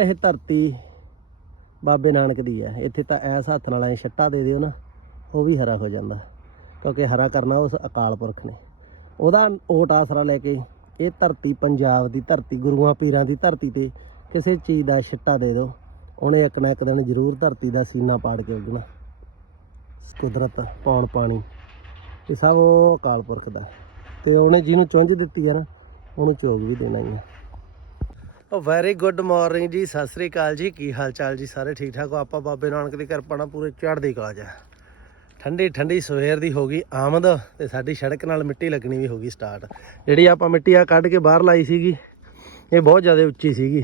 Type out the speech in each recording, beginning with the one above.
ਇਹ ਧਰਤੀ ਬਾਬੇ ਨਾਨਕ ਦੀ ਹੈ। ਇੱਥੇ ਤਾਂ ਐਸ ਹੱਥ ਨਾਲ ਐ ਛੱਟਾ ਦੇ ਦਿਓ ਨਾ, ਉਹ ਵੀ ਹਰਾ ਹੋ ਜਾਂਦਾ। ਕਿਉਂਕਿ ਹਰਾ ਕਰਨਾ ਉਸ ਅਕਾਲ ਪੁਰਖ ਨੇ। ਉਹਦਾ ਓਟ ਆਸਰਾ ਲੈ ਕੇ ਇਹ ਧਰਤੀ ਪੰਜਾਬ ਦੀ ਧਰਤੀ, ਗੁਰੂਆਂ ਪੀਰਾਂ ਦੀ ਧਰਤੀ ਤੇ ਕਿਸੇ ਚੀਜ਼ ਦਾ ਛੱਟਾ ਦੇ ਦਿਓ। ਉਹਨੇ ਇੱਕ ਨਾ ਇੱਕ ਦਿਨ ਜ਼ਰੂਰ ਧਰਤੀ ਦਾ ਸੀਨਾ ਪਾੜ ਕੇ ਉੱਗਣਾ ਕੁਦਰਤ ਪੌਣ ਪਾਣੀ। ਇਹ ਸਭ ਉਹ ਅਕਾਲ ਪੁਰਖ ਦਾ। ਤੇ ਉਹਨੇ ਜਿਹਨੂੰ ਚੁੰਝ ਦਿੱਤੀ ਹੈ ਨਾ, ਉਹਨੂੰ ਚੋਗ ਵੀ ਦੇਣਾ ਹੀ ਆ ਵੈਰੀ ਗੁੱਡ ਮਾਰਨਿੰਗ ਜੀ, ਸਤਿ ਸ੍ਰੀ ਅਕਾਲ ਜੀ। ਕੀ ਹਾਲ ਚਾਲ ਜੀ ਸਾਰੇ? ਠੀਕ ਠਾਕ ਹੋ? ਆਪਾਂ ਬਾਬੇ ਨਾਨਕ ਦੀ ਕਿਰਪਾ ਨਾਲ ਪੂਰੇ ਚੜ੍ਹਦੀ ਕਲਾ 'ਚ ਠੰਡੀ ਠੰਡੀ ਸਵੇਰ ਦੀ ਹੋ ਗਈ ਆਮਦ ਤੇ ਸਾਡੀ ਸੜਕ ਨਾਲ ਮਿੱਟੀ ਲੱਗਣੀ ਵੀ ਹੋ ਗਈ ਸਟਾਰਟ ਜਿਹੜੀ ਆਪਾਂ ਮਿੱਟੀ ਆ ਕੱਢ ਕੇ ਬਾਹਰ ਲਾਈ ਸੀਗੀ, ਇਹ ਬਹੁਤ ਜ਼ਿਆਦਾ ਉੱਚੀ ਸੀਗੀ।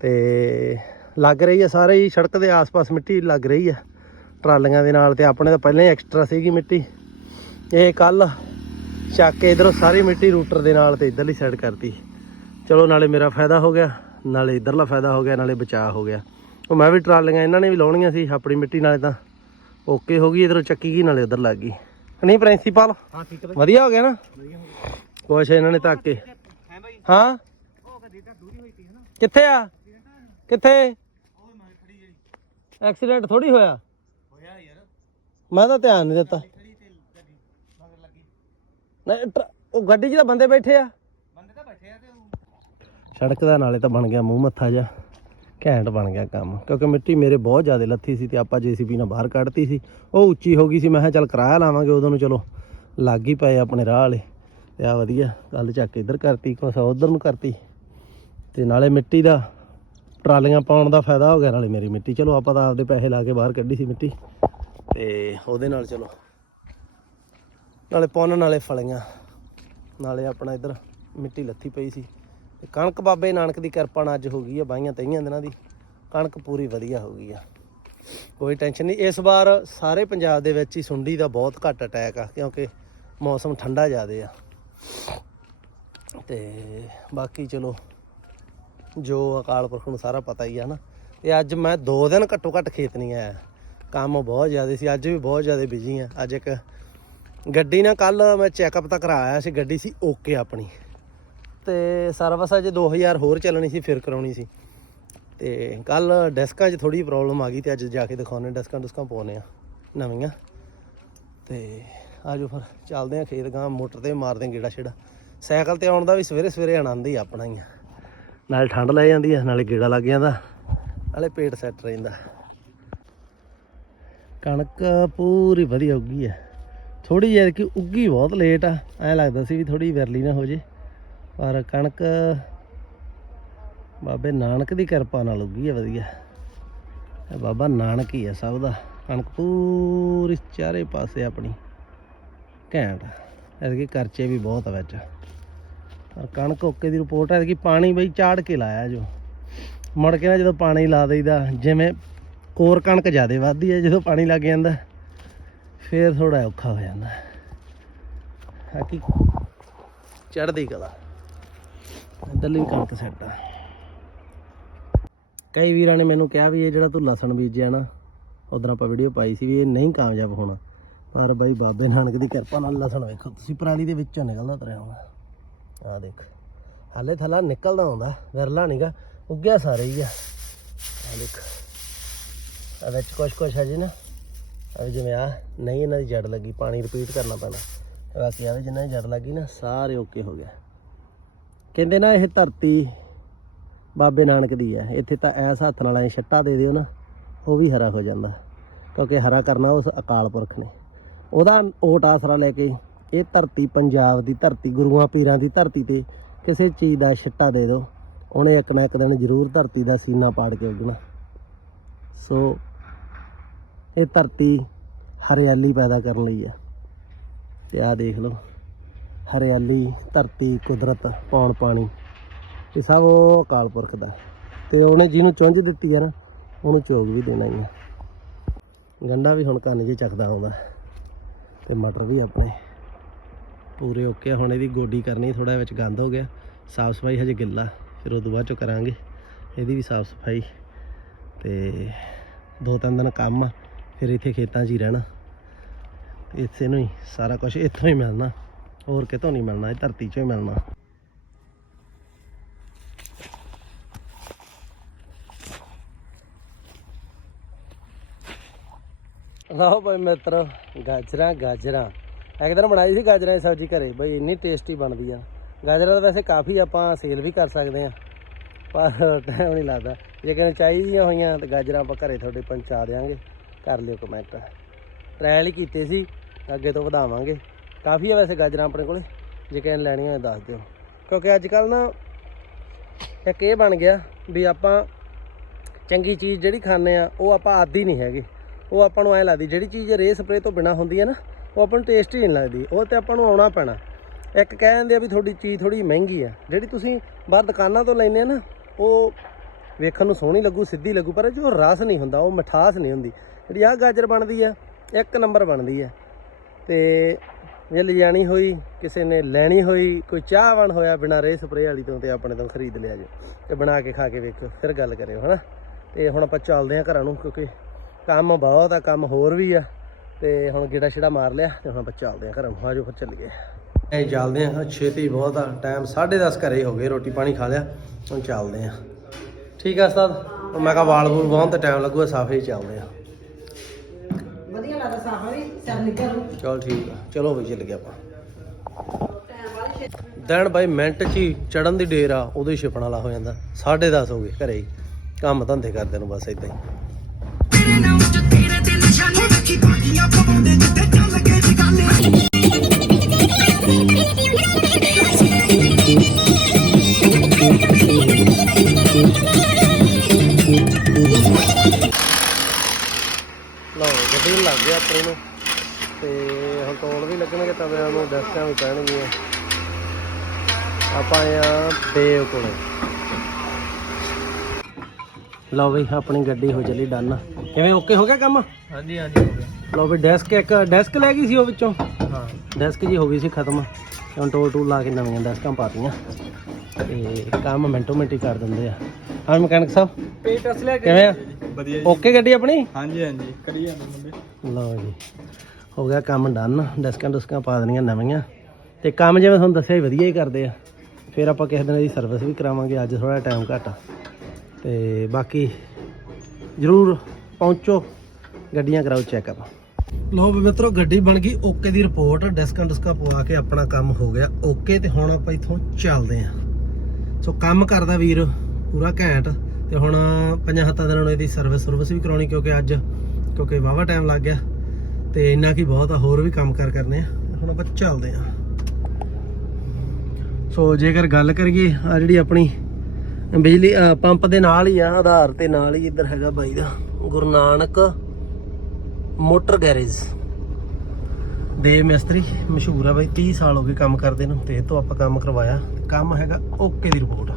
ਤੇ ਲੱਗ ਰਹੀ ਆ ਸਾਰੇ ਹੀ ਸੜਕ ਦੇ ਆਸ-ਪਾਸ ਮਿੱਟੀ ਲੱਗ ਰਹੀ ਆ। ਟਰਾਲੀਆਂ ਦੇ ਨਾਲ ਤੇ ਆਪਣੇ ਤਾਂ ਪਹਿਲਾਂ ਹੀ ਐਕਸਟਰਾ ਸੀਗੀ ਮਿੱਟੀ। ਇਹ ਕੱਲ ਚੱਕ ਕੇ ਇਧਰੋਂ ਸਾਰੀ ਮਿੱਟੀ ਰੂਟਰ ਦੇ ਨਾਲ ਤੇ ਇਧਰਲੀ ਸਾਈਡ ਕਰਤੀ। ਚਲੋ ਨਾਲੇ ਮੇਰਾ ਫਾਇਦਾ ਹੋ ਗਿਆ ਨਾਲੇ ਇਧਰਲਾ ਫਾਇਦਾ ਹੋ ਗਿਆ ਨਾਲੇ ਬਚਾਅ ਹੋ ਗਿਆ। ਉਹ ਮੈਂ ਵੀ ਟਰਾਲੀਆਂ ਇਹਨਾਂ ਨੇ ਵੀ ਲਾਉਣੀਆਂ ਸੀ ਆਪਣੀ ਮਿੱਟੀ ਨਾਲੇ ਤਾਂ। ਓਕੇ ਹੋ ਗਈ ਇਧਰੋਂ ਚੱਕੀ ਗਈ ਨਾਲੇ ਉਧਰ ਲੱਗ ਗਈ। ਨਹੀਂ ਪ੍ਰਿੰਸੀਪਲ? ਹਾਂ ਠੀਕ ਹੈ ਵਧੀਆ ਹੋ ਗਿਆ ਨਾ? ਵਧੀਆ ਹੋ ਗਿਆ। ਕੁਛ ਇਹਨਾਂ ਨੇ ਧੱਕ। ਕੇ ਹੈ? ਕਿੱਥੇ ਆ? ਕਿੱਥੇ? ਐਕਸੀਡੈਂਟ ਥੋੜੀ ਹੋਇਆ। ਹੋਇਆ ਯਾਰ। ਮੈਂ ਤਾਂ ਧਿਆਨ ਨਹੀਂ ਦਿੱਤਾ। ਨਹੀਂ ਉਹ ਗੱਡੀ 'ਚ ਤਾਂ ਬੰਦੇ ਬੈਠੇ ਆ ਬੰਦੇ ਤਾਂ ਬੈਠੇ ਆ ਤੇ ਉਹ ਸੜਕ ਦਾ ਨਾਲੇ ਤਾਂ ਬਣ ਗਿਆ ਮੂੰਹ ਮੱਥਾ ਜਾ ਘੈਂਟ ਬਣ ਗਿਆ ਕੰਮ। ਕਿਉਂਕਿ ਮਿੱਟੀ ਮੇਰੇ ਬਹੁਤ ਜ਼ਿਆਦਾ ਲੱਥੀ ਸੀ ਤੇ ਆਪਾਂ ਜੀਸੀਬੀ ਨਾਲ ਬਾਹਰ ਕੱਢਤੀ ਸੀ। ਉਹ ਉੱਚੀ ਹੋ ਗਈ ਸੀ, ਮੈਂ ਕਿਹਾ ਚੱਲ ਕਿਰਾਇਆ ਲਾਵਾਂਗੇ, ਉਦੋਂ ਨੂੰ ਚਲੋ ਲੱਗ ਹੀ ਪਏ ਆਪਣੇ ਰਾਹ ਵਾਲੇ। ਤੇ ਆ ਵਧੀਆ ਗੱਲ ਚੱਕ ਕੇ ਇੱਧਰ ਕਰਤੀ ਕੁਛ ਉਧਰ ਨੂੰ ਕਰਤੀ। ਤੇ ਨਾਲੇ ਮਿੱਟੀ ਦਾ ਟਰਾਲੀਆਂ ਪਾਉਣ ਦਾ ਫਾਇਦਾ ਹੋ ਗਿਆ ਨਾਲੇ ਮੇਰੀ ਮਿੱਟੀ। ਚਲੋ ਆਪਾਂ ਤਾਂ ਆਪਦੇ ਪੈਸੇ ਲਾ ਕੇ ਬਾਹਰ ਕੱਢੀ ਸੀ ਮਿੱਟੀ। ਤੇ ਉਹਦੇ ਨਾਲ ਚਲੋ, ਨਾਲੇ ਪੁੰਨ, ਨਾਲੇ ਫਲੀਆਂ। ਨਾਲੇ ਆਪਣਾ ਇੱਧਰ ਮਿੱਟੀ ਲੱਥੀ ਪਈ ਸੀ। ਤੇ ਕਣਕ ਬਾਬੇ ਨਾਨਕ ਦੀ ਕਿਰਪਾ ਨਾਲ ਅੱਜ ਹੋ ਗਈ ਆ ਬਾਈਆਂ ਤਈਆਂ ਦਿਨਾਂ ਦੀ। ਕਣਕ ਪੂਰੀ ਵਧੀਆ ਹੋ ਗਈ ਆ। ਕੋਈ ਟੈਨਸ਼ਨ ਨਹੀਂ, ਇਸ ਵਾਰ ਸਾਰੇ ਪੰਜਾਬ ਦੇ ਵਿੱਚ ਹੀ ਸੁੰਡੀ ਦਾ ਬਹੁਤ ਘੱਟ ਅਟੈਕ ਆ, ਕਿਉਂਕਿ ਮੌਸਮ ਠੰਡਾ ਜ਼ਿਆਦੇ ਆ। ਤੇ ਬਾਕੀ ਚਲੋ, ਜੋ ਅਕਾਲ ਪੁਰਖ ਨੂੰ ਸਾਰਾ ਪਤਾ ਹੀ ਆ ਨਾ, ਤੇ ਅੱਜ ਮੈਂ 2 ਦਿਨ ਘੱਟੋ ਘੱਟ ਖੇਤ ਨਹੀਂ ਆਇਆ। ਕੰਮ ਬਹੁਤ ਜ਼ਿਆਦਾ ਸੀ, ਅੱਜ ਵੀ ਬਹੁਤ ਜ਼ਿਆਦਾ ਬਿਜ਼ੀ ਆ। ਅੱਜ ਇੱਕ ਗੱਡੀ ਨਾ ਕੱਲ ਮੈਂ ਚੈੱਕਅਪ ਤਾਂ ਕਰਾਇਆ ਸੀ, ਗੱਡੀ ਸੀ ਓਕੇ ਆਪਣੀ। ਤੇ ਸਰਵਿਸ ਅਜੇ 2000 ਹੋਰ ਚੱਲਣੀ ਸੀ, ਫਿਰ ਕਰਾਉਣੀ ਸੀ। ਤੇ ਕੱਲ ਡੈਸਕਾਂ 'ਚ ਥੋੜੀ ਪ੍ਰੋਬਲਮ ਆ ਗਈ ਤੇ ਅੱਜ ਜਾ ਕੇ ਦਿਖਾਉਣੇ ਡੈਸਕਾਂ ਡੁਸਕਾਂ ਪਾਉਣੇ ਆ ਨਵੀਆਂ। ਤੇ ਆਜੋ ਫਿਰ ਚੱਲਦੇ ਆ ਖੇਤ ਗਾਂ ਮੋਟਰ ਤੇ ਮਾਰਦੇ ਗੇੜਾ ਛੇੜਾ। ਸਾਈਕਲ ਤੇ ਆਉਣ ਦਾ ਵੀ ਸਵੇਰੇ ਸਵੇਰੇ ਆਨੰਦ ਹੀ ਆਪਣਾ ਹੀ ਆ। ਨਾਲੇ ਠੰਡ ਲੈ ਜਾਂਦੀ ਆ, ਨਾਲੇ ਗੇੜਾ ਲੱਗ ਜਾਂਦਾ, ਨਾਲੇ ਪੇਟ ਸੈੱਟ ਰਹਿੰਦਾ। ਕਣਕ ਪੂਰੀ ਵਧੀਆ ਉੱਗੀ ਆ। ਥੋੜੀ ਜਿਹੀ ਕਿ ਉੱਗੀ ਬਹੁਤ ਲੇਟ ਆ, ਐ ਲੱਗਦਾ ਸੀ ਵੀ ਥੋੜੀ ਵਿਰਲੀ ਨਾ ਹੋ ਜੇ। ਪਰ ਕਣਕ ਬਾਬੇ ਨਾਨਕ ਦੀ ਕਿਰਪਾ ਨਾਲ ਉੱਗੀ ਹੈ ਵਧੀਆ। ਇਹ ਬਾਬਾ ਨਾਨਕ ਹੀ ਹੈ ਸਭ ਦਾ। ਕਣਕ ਪੂਰੀ ਚਾਰੇ ਪਾਸੇ ਆਪਣੀ ਘੈਂਟ ਐਤਕੀ ਕਰਚੇ ਵੀ ਬਹੁਤ ਆ ਵਿੱਚ। ਪਰ ਕਣਕ ਓਕੇ ਦੀ ਰਿਪੋਰਟ ਹੈ ਕਿ ਪਾਣੀ ਬਈ ਚਾੜ ਕੇ ਲਾਇਆ ਜੋ। ਮੁੜ ਕੇ ਨਾ ਜਦੋਂ ਪਾਣੀ ਲਾ ਦੇਈਦਾ, ਜਿਵੇਂ ਕੋਰ ਕਣਕ ਜ਼ਿਆਦੇ ਵੱਧਦੀ ਹੈ ਜਦੋਂ ਪਾਣੀ ਲੱਗ ਜਾਂਦਾ, ਫੇਰ ਥੋੜਾ ਔਖਾ ਹੋ ਜਾਂਦਾ। ਹਾਕੀ ਚੜ੍ਹਦੀ ਕਲਾ। ਇੱਧਰਲੀ ਵੀ ਕਣਕ ਸੈੱਟ ਆ। ਕਈ ਵੀਰਾਂ ਨੇ ਮੈਨੂੰ ਕਿਹਾ ਵੀ ਇਹ ਜਿਹੜਾ ਤੂੰ ਲਸਣ ਬੀਜਿਆ ਨਾ ਉਦੋਂ ਆਪਾਂ ਵੀਡੀਓ ਪਾਈ ਸੀ ਵੀ ਇਹ ਨਹੀਂ ਕਾਮਯਾਬ ਹੋਣਾ। ਪਰ ਬਾਈ ਬਾਬੇ ਨਾਨਕ ਦੀ ਕਿਰਪਾ ਨਾਲ ਲਸਣ ਵੇਖੋ, ਤੁਸੀਂ ਪਰਾਲੀ ਦੇ ਵਿੱਚੋਂ ਨਿਕਲਦਾ ਤੁਰਿਆ ਹੋਣਾ। ਆ ਦੇਖ, ਹਾਲੇ ਥੱਲਾ ਨਿਕਲਦਾ ਆਉਂਦਾ, ਵਿਰਲਾ ਨਹੀਂਗਾ ਉੱਗਿਆ ਸਾਰੇ ਹੀ ਆ। ਆ ਦੇਖ ਆ ਵਿੱਚ ਕੁਛ ਕੁਛ ਹੈ ਜੀ ਨਾ। ਆ ਜਿਵੇਂ ਆ ਨਹੀਂ ਇਹਨਾਂ ਦੀ ਜੜ ਲੱਗੀ, ਪਾਣੀ ਰਿਪੀਟ ਕਰਨਾ ਪੈਣਾ। ਬਾਕੀ ਆਵੇ ਜਿੰਨਾ ਦੀ ਜੜ ਲੱਗੀ ਨਾ, ਸਾਰੇ ਓਕੇ ਹੋ ਗਿਆ ਕਹਿੰਦੇ ਨਾ ਇਹ ਧਰਤੀ ਬਾਬੇ ਨਾਨਕ ਦੀ ਹੈ। ਇੱਥੇ ਤਾਂ ਐਸ ਹੱਥ ਨਾਲ ਐ ਛੱਟਾ ਦੇ ਦਿਓ ਨਾ, ਉਹ ਵੀ ਹਰਾ ਹੋ ਜਾਂਦਾ। ਕਿਉਂਕਿ ਹਰਾ ਕਰਨਾ ਉਸ ਅਕਾਲ ਪੁਰਖ ਨੇ। ਉਹਦਾ ਓਟ ਆਸਰਾ ਲੈ ਕੇ ਇਹ ਧਰਤੀ ਪੰਜਾਬ ਦੀ ਧਰਤੀ, ਗੁਰੂਆਂ ਪੀਰਾਂ ਦੀ ਧਰਤੀ ਤੇ ਕਿਸੇ ਚੀਜ਼ ਦਾ ਛੱਟਾ ਦੇ ਦਿਓ। ਉਹਨੇ ਇੱਕ ਨਾ ਇੱਕ ਦਿਨ ਜ਼ਰੂਰ ਧਰਤੀ ਦਾ ਸੀਨਾ ਪਾੜ ਕੇ ਉੱਗਣਾ ਸੋ ਇਹ ਧਰਤੀ ਹਰਿਆਲੀ ਪੈਦਾ ਕਰਨ ਲਈ ਹੈ। ਤੇ ਆਹ ਦੇਖ ਲਓ। ਹਰਿਆਲੀ, ਧਰਤੀ, ਕੁਦਰਤ, ਪੌਣ ਪਾਣੀ। ਇਹ ਸਭ ਉਹ ਅਕਾਲ ਪੁਰਖ ਦਾ ਤੇ ਉਹਨੇ ਜਿਹਨੂੰ ਚੁੰਝ ਦਿੱਤੀ ਹੈ ਨਾ, ਉਹਨੂੰ ਚੋਗ ਵੀ ਦੇਣਾ ਹੀ ਹੈ। ਗੰਡਾ ਵੀ ਹੁਣ ਕੰਨ ਜੇ ਚੱਕਦਾ ਆਉਂਦਾ ਤੇ ਮਟਰ ਵੀ ਆਪਣੇ ਪੂਰੇ ਓਕੇ ਹੁਣ ਇਹਦੀ ਗੋਡੀ ਕਰਨੀ ਥੋੜਾ ਵਿੱਚ ਗੰਦ ਹੋ ਗਿਆ। ਸਾਫ਼ ਸਫ਼ਾਈ ਹਜੇ ਗਿੱਲਾ ਫਿਰ ਉਹ ਤੋਂ ਬਾਅਦ ਚੋਂ ਕਰਾਂਗੇ। ਇਹਦੀ ਵੀ ਸਾਫ਼ ਸਫ਼ਾਈ ਤੇ ਦੋ ਤਿੰਨ ਦਿਨ ਕੰਮ ਆ। ਫਿਰ ਇੱਥੇ ਖੇਤਾਂ 'ਚ ਹੀ ਰਹਿਣਾ। ਇੱਥੇ ਨੂੰ ਹੀ ਸਾਰਾ ਕੁਝ ਇੱਥੋਂ ਹੀ ਮਿਲਣਾ। ਹੋਰ ਕਿਤੋਂ ਨਹੀਂ ਮਿਲਣਾ, ਇਹ ਧਰਤੀ ਚੋਂ ਹੀ ਮਿਲਣਾ। ਲਓ ਭਾਈ ਮਿੱਤਰ, ਗਾਜਰਾ ਗਾਜਰਾ। ਇੱਕ ਦਿਨ ਬਣਾਈ ਸੀ ਗਾਜਰਾਂ ਦੀ ਸਬਜ਼ੀ ਘਰੇ, ਬਈ ਇੰਨੀ ਟੇਸਟੀ ਬਣਦੀ ਆ। ਗਾਜਰਾਂ ਦਾ ਵੈਸੇ ਕਾਫੀ ਆਪਾਂ ਸੇਲ ਵੀ ਕਰ ਸਕਦੇ ਆ, ਪਰ ਟਾਈਮ ਨਹੀਂ ਲੱਗਦਾ। ਜੇ ਕਿਨ ਚਾਹੀਦੀਆਂ ਹੋਈਆਂ ਤਾਂ ਗਾਜਰਾਂ ਆਪਾਂ ਘਰੇ ਤੁਹਾਡੇ ਪਹੁੰਚਾ ਦੇਵਾਂਗੇ ਕਰ ਲਿਓ ਕਮੈਂਟ ਟ੍ਰਾਇਲ ਕੀਤੇ ਸੀ, ਅੱਗੇ ਤੋਂ ਵਧਾਵਾਂਗੇ। ਕਾਫੀ ਆ ਵੈਸੇ ਗਾਜਰਾਂ ਆਪਣੇ ਕੋਲੇ, ਜੇ ਕਿਸੇ ਨੇ ਲੈਣੀਆਂ ਹੋਏ ਦੱਸ ਦਿਓ। ਕਿਉਂਕਿ ਅੱਜ ਕੱਲ ਨਾ ਇੱਕ ਇਹ ਬਣ ਗਿਆ ਵੀ ਆਪਾਂ ਚੰਗੀ ਚੀਜ਼ ਜਿਹੜੀ ਖਾਂਦੇ ਆ, ਉਹ ਆਪਾਂ ਆਦੀ ਨਹੀਂ ਹੈਗੇ। ਉਹ ਆਪਾਂ ਨੂੰ ਐ ਲੱਗਦੀ, ਜਿਹੜੀ ਚੀਜ਼ ਰੇ ਸਪਰੇ ਤੋਂ ਬਿਨਾ ਹੁੰਦੀ ਹੈ ਨਾ, ਉਹ ਆਪਾਂ ਨੂੰ ਟੇਸਟੀ ਨਹੀਂ ਲੱਗਦੀ। ਉਹ ਤੇ ਆਪਾਂ ਨੂੰ ਆਉਣਾ ਪੈਣਾ। ਇੱਕ ਕਹਿ ਦਿੰਦੇ ਆ ਵੀ ਤੁਹਾਡੀ ਚੀਜ਼ ਥੋੜੀ ਮਹਿੰਗੀ ਆ। ਜਿਹੜੀ ਤੁਸੀਂ ਬਾਹਰ ਦੁਕਾਨਾਂ ਤੋਂ ਲੈਂਦੇ ਆ ਨਾ, ਉਹ ਵੇਖਣ ਨੂੰ ਸੋਹਣੀ ਲੱਗੂ, ਸਿੱਧੀ ਲੱਗੂ, ਪਰ ਜੋ ਰਸ ਨਹੀਂ ਹੁੰਦਾ, ਉਹ ਮਿਠਾਸ ਨਹੀਂ ਹੁੰਦੀ। ਜਿਹੜੀ ਆਹ ਗਾਜਰ ਬਣਦੀ ਆ, ਇੱਕ ਨੰਬਰ ਬਣਦੀ ਆ। ਤੇ ਜੇ ਲਿਜਾਣੀ ਹੋਈ, ਕਿਸੇ ਨੇ ਲੈਣੀ ਹੋਈ, ਕੋਈ ਚਾਹਵਾਨ ਹੋਇਆ ਬਿਨਾ ਰੇ ਸਪਰੇ ਵਾਲੀ ਤੋਂ ਤੇ ਆਪਣੇ ਤੋਂ ਖਰੀਦ ਲਿਆ ਜੇ। ਤੇ ਬਣਾ ਕੇ ਖਾ ਕੇ ਵੇਖੋ ਫਿਰ ਗੱਲ ਕਰਿਓ, ਹਨਾ? ਤੇ ਹੁਣ ਆਪਾਂ ਚੱਲਦੇ ਆ ਘਰਾਂ ਨੂੰ, ਕਿਉਂਕਿ ਕੰਮ ਬਹੁਤ ਆ, ਕੰਮ ਹੋਰ ਵੀ ਆ। ਤੇ ਹੁਣ ਗੇੜਾ ਛੇੜਾ ਮਾਰ ਲਿਆ, ਤੇ ਹੁਣ ਆਪਾਂ ਚੱਲਦੇ ਆ ਘਰਾਂ ਨੂੰ। ਆਜੋ ਫਿਰ ਚੱਲੀਏ। ਐ ਚੱਲਦੇ ਆ ਛੇਤੀ ਬਹੁਤ ਆ ਟਾਈਮ 10:30 ਘਰੇ ਹੋ ਗਏ, ਰੋਟੀ ਪਾਣੀ ਖਾ ਲਿਆ, ਹੁਣ ਚੱਲਦੇ ਆ ਠੀਕ ਆ ਸਰ ਮੈਂ ਕਿਹਾ ਵਾਲ ਵੂਲ ਬਹੁਤ ਟਾਈਮ ਲੱਗੂਗਾ, ਸਾਫੇ ਹੀ ਚੱਲਦੇ ਆ ਵਧੀਆ ਲੱਗਦਾ ਸਾਫਾ ਵੀ ਚੱਲ ਨਿਕਲ ਚਲ ਠੀਕ ਆ। ਚਲੋ ਬਈ ਚੱਲ ਗਿਆ ਆਪਾਂ। ਦਿਨ ਬਾਈ ਮਿੰਟ ਚ ਹੀ ਚੜਨ ਦੀ ਡੇਰ ਆ ਉਦੋਂ ਹੀ ਛਿਪਣ ਵਾਲਾ ਹੋ ਜਾਂਦਾ। 10:30 ਹੋ ਗਏ ਘਰੇ ਹੀ। ਕੰਮ ਧੰਦੇ ਕਰਦੇ ਨੂੰ ਬਸ ਇਦਾਂ ਹੀ। ਨੂੰ ਡਸਕਾਂ ਵੀ ਪੈਣਗੀਆਂ ਆਪਾਂ ਆ ਬੇਵ ਕੋਲੇ। ਲਓ ਬਈ ਆਪਣੀ ਗੱਡੀ ਹੋ ਚਲੀ ਡਨ। ਕਿਵੇਂ ਓਕੇ ਹੋ ਗਿਆ ਕੰਮ? ਹਾਂਜੀ ਹਾਂਜੀ ਹੋ ਗਿਆ। ਲਓ ਵੀ ਡੈਸਕ ਇੱਕ ਡੈਸਕ ਲੈ ਗਈ ਸੀ ਉਹ ਵਿੱਚੋਂ? ਹਾਂ। ਡੈਸਕ ਜੀ ਹੋ ਗਈ ਸੀ ਖਤਮ। ਹੁਣ ਟੋਲ ਟੂਲ ਲਾ ਕੇ ਨਵੀਆਂ ਡੈਸਕਾਂ ਪਾਤੀਆਂ। ਤੇ ਕੰਮ ਮਿੰਟੋ ਮਿੰਟ ਕਰ ਦਿੰਦੇ ਆ। ਹਾਂ ਮਕੈਨਿਕ ਸਾਹਿਬ। ਪੇਟ ਅਸਲਿਆ ਕਿਵੇਂ ਆ? ਵਧੀਆ ਓਕੇ ਗੱਡੀ ਆਪਣੀ? ਹਾਂਜੀ ਹਾਂਜੀ ਕਰੀ ਜਾਂਦੇ ਮੁੰਡੇ। ਲਓ ਜੀ। ਹੋ ਗਿਆ ਕੰਮ ਡਨ ਡੈਸਕਾਂ ਡੁਸਕਾਂ ਪਾ ਦੇਣੀਆਂ ਨਵੀਆਂ। ਤੇ ਕੰਮ ਜਿਵੇਂ ਤੁਹਾਨੂੰ ਦੱਸਿਆ ਸੀ, ਵਧੀਆ ਹੀ ਕਰਦੇ ਆ। ਫਿਰ ਆਪਾਂ ਕਿਸੇ ਦਿਨ ਇਹਦੀ ਸਰਵਿਸ ਵੀ ਕਰਾਵਾਂਗੇ, ਅੱਜ ਥੋੜਾ ਟਾਈਮ ਘੱਟ ਆ। ਤੇ ਬਾਕੀ ਜਰੂਰ ਪਹੁੰਚੋ, ਗੱਡੀਆਂ ਕਰਾਓ ਚੈੱਕਅਪ ਲੋ ਵੀ ਮਿੱਤਰੋ, ਗੱਡੀ ਬਣ ਗਈ ਓਕੇ ਦੀ ਰਿਪੋਰਟ ਡੈਸਕਾਂ ਡੁਸਕਾਂ ਪਵਾ ਕੇ ਆਪਣਾ ਕੰਮ ਹੋ ਗਿਆ ਓਕੇ ਤੇ ਹੁਣ ਆਪਾਂ ਇੱਥੋਂ ਚੱਲਦੇ ਆਂ। ਸੋ ਕੰਮ ਕਰਦਾ ਵੀਰ, ਪੂਰਾ ਘੈਂਟ। ਤੇ ਹੁਣ ਪੰਜਾਂ ਹੱਤਾਂ ਦਿਨਾਂ ਨੂੰ ਇਹਦੀ ਸਰਵਿਸ ਸਰਵਿਸ ਵੀ ਕਰਾਉਣੀ, ਕਿਉਂਕਿ ਅੱਜ, ਕਿਉਂਕਿ ਵਾਵਾ ਟਾਈਮ ਲੱਗ ਗਿਆ। ਤੇ ਇੰਨਾ ਕੀ ਬਹੁਤ ਆ, ਹੋਰ ਵੀ ਕੰਮ ਕਰ ਕਰਨੇ ਆ। ਹੁਣ ਆਪਾਂ ਚੱਲਦੇ ਆਂ। ਸੋ ਜੇਕਰ ਗੱਲ ਕਰੀਏ, ਆ ਜਿਹੜੀ ਆਪਣੀ ਬਿਜਲੀ ਪੰਪ ਦੇ ਨਾਲ ਹੀ ਆ, ਆਧਾਰ ਤੇ ਨਾਲ ਹੀ ਇੱਧਰ ਹੈਗਾ ਬਾਈ ਦਾ, ਗੁਰੂ ਨਾਨਕ ਮੋਟਰ ਗੈਰੇਜ। ਦੇ ਮਿਸਤਰੀ ਮਸ਼ਹੂਰ ਆ ਬਾਈ 30 ਸਾਲ ਹੋ ਗਏ ਕੰਮ ਕਰਦੇ ਨੂੰ, ਤੇ ਇਹ ਤੋਂ ਆਪਾਂ ਕੰਮ ਕਰਵਾਇਆ। ਕੰਮ ਹੈਗਾ ਓਕੇ ਦੀ ਰਿਪੋਰਟ।